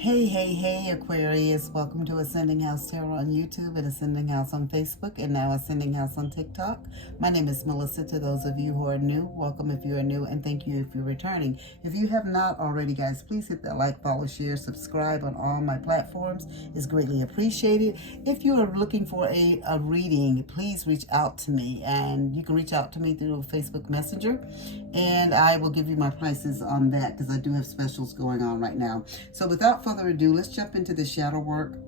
Hey, Aquarius. Welcome to Ascending House Tarot on YouTube and Ascending House on Facebook and now Ascending House on TikTok. My name is Melissa. To those of you who are new, welcome if you are new, and thank you if you're returning. If you have not already, guys, please hit that like, follow, share, subscribe on all my platforms. It's greatly appreciated. If you are looking for a reading, please reach out to me, and you can reach out to me through Facebook Messenger, and I will give you my prices on that because I do have specials going on right now. So without further ado, let's jump into the shadow work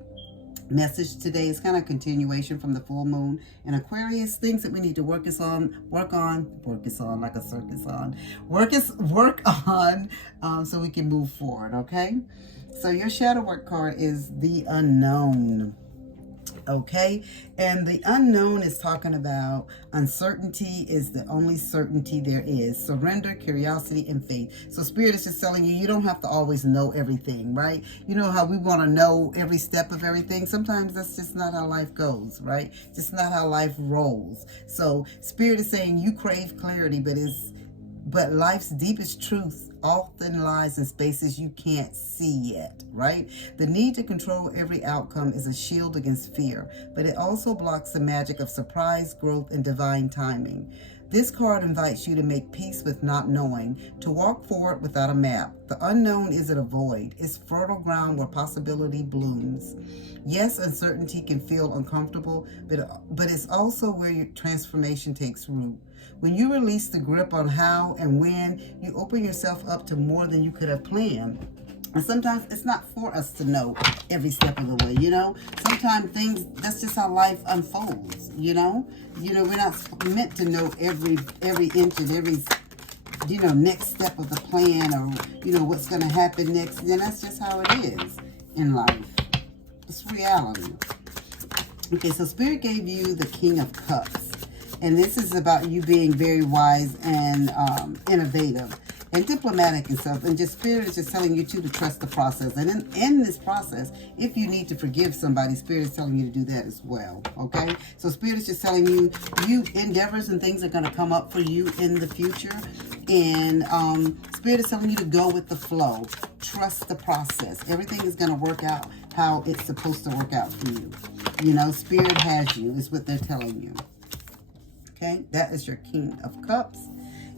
message today. It's kind of a continuation from the full moon in Aquarius. Things that we need to work on, so we can move forward. Okay. So your shadow work card is the unknown. Okay, and the unknown is talking about uncertainty is the only certainty there is. Surrender, curiosity, and faith. So Spirit is just telling you, you don't have to always know everything, right? You know how we want to know every step of everything. Sometimes that's just not how life goes, right? Just not how life rolls. So Spirit is saying you crave clarity, but life's deepest truth often lies in spaces you can't see yet, right? The need to control every outcome is a shield against fear, but it also blocks the magic of surprise, growth, and divine timing. This card invites you to make peace with not knowing, to walk forward without a map. The unknown isn't a void. It's fertile ground where possibility blooms. Yes, uncertainty can feel uncomfortable, but it's also where your transformation takes root. When you release the grip on how and when, you open yourself up to more than you could have planned. And sometimes it's not for us to know every step of the way, you know. Sometimes that's just how life unfolds, you know. We're not meant to know every inch and every, next step of the plan, or, what's going to happen next. Then that's just how it is in life. It's reality. Okay, so Spirit gave you the King of Cups. And this is about you being very wise and innovative and diplomatic and stuff. And just Spirit is just telling you to trust the process. And in this process, if you need to forgive somebody, Spirit is telling you to do that as well. Okay? So Spirit is just telling you, endeavors and things are going to come up for you in the future. And Spirit is telling you to go with the flow. Trust the process. Everything is going to work out how it's supposed to work out for you. Spirit has you, is what they're telling you. Okay, that is your King of Cups.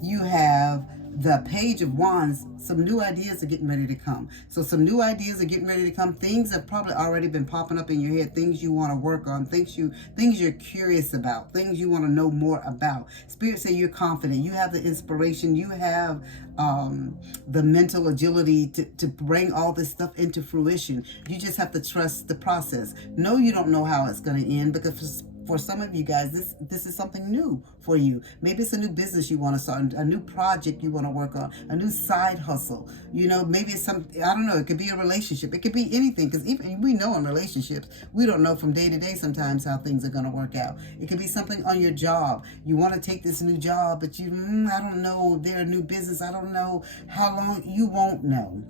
You have the Page of Wands. Some new ideas are getting ready to come. So some new ideas are getting ready to come. Things have probably already been popping up in your head. Things you want to work on. Things you're curious about. Things you want to know more about. Spirit say you're confident. You have the inspiration. You have the mental agility to bring all this stuff into fruition. You just have to trust the process. No, you don't know how it's going to end, because for some of you guys, this is something new for you. Maybe it's a new business you want to start, a new project you want to work on, a new side hustle. Maybe it's something, I don't know, it could be a relationship. It could be anything, because even we know in relationships, we don't know from day to day sometimes how things are going to work out. It could be something on your job. You want to take this new job, but I don't know, they're a new business. I don't know how long. You won't know.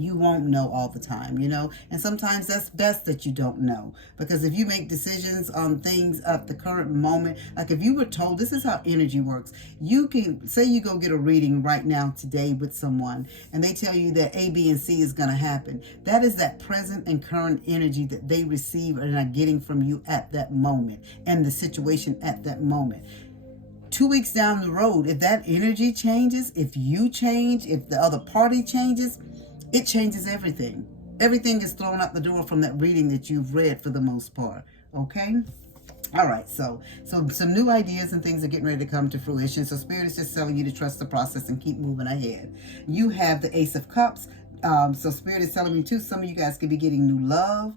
You won't know all the time, and sometimes that's best that you don't know, because if you make decisions on things at the current moment, like if you were told, this is how energy works. You can say you go get a reading right now today with someone, and they tell you that A, B, and C is going to happen. That is that present and current energy that they receive and are getting from you at that moment, and the situation at that moment. 2 weeks down the road, if that energy changes, if you change, if the other party changes, it changes everything. Everything is thrown out the door from that reading that you've read for the most part. Okay? All right. So some new ideas and things are getting ready to come to fruition. So Spirit is just telling you to trust the process and keep moving ahead. You have the Ace of Cups. So Spirit is telling me too, some of you guys could be getting new love.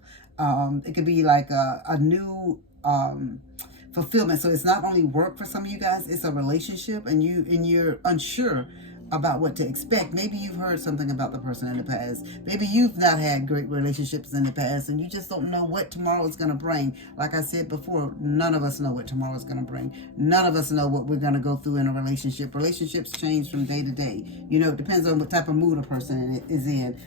It could be like a new fulfillment. So it's not only work for some of you guys, it's a relationship, and you're unsure about what to expect. Maybe you've heard something about the person in the past. Maybe you've not had great relationships in the past, and you just don't know what tomorrow is going to bring. Like I said before, none of us know what tomorrow is going to bring. None of us know what we're going to go through in a relationship. Relationships change from day to day. It depends on what type of mood a person is in,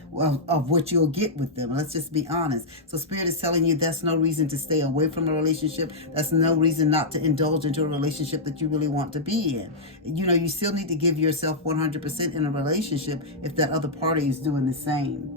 of what you'll get with them. Let's just be honest. So Spirit is telling you that's no reason to stay away from a relationship. That's no reason not to indulge into a relationship that you really want to be in. You still need to give yourself 100% in a relationship if that other party is doing the same.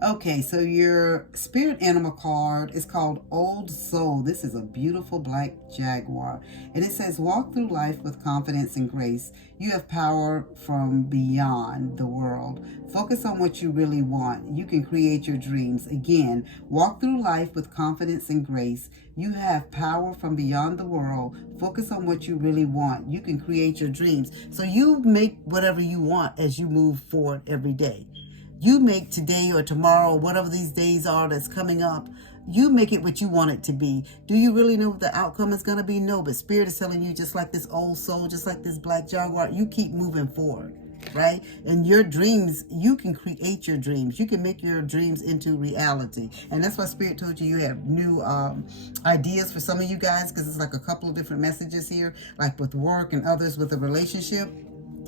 Okay, so your spirit animal card is called Old Soul. This is a beautiful black jaguar. And it says, walk through life with confidence and grace. You have power from beyond the world. Focus on what you really want. You can create your dreams. Again, walk through life with confidence and grace. You have power from beyond the world. Focus on what you really want. You can create your dreams. So you make whatever you want as you move forward every day. You make today or tomorrow, whatever these days are that's coming up, you make it what you want it to be. Do you really know what the outcome is going to be? No, but Spirit is telling you, just like this old soul, just like this black jaguar, you keep moving forward, right? And your dreams, you can create your dreams. You can make your dreams into reality. And that's why Spirit told you you have new ideas for some of you guys, because it's like a couple of different messages here, like with work and others with a relationship.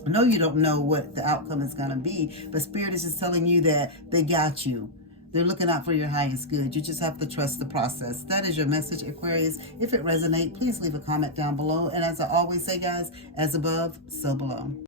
I know you don't know what the outcome is going to be, but Spirit is just telling you that they got you. They're looking out for your highest good. You just have to trust the process. That is your message, Aquarius. If it resonates, please leave a comment down below. And as I always say, guys, as above, so below.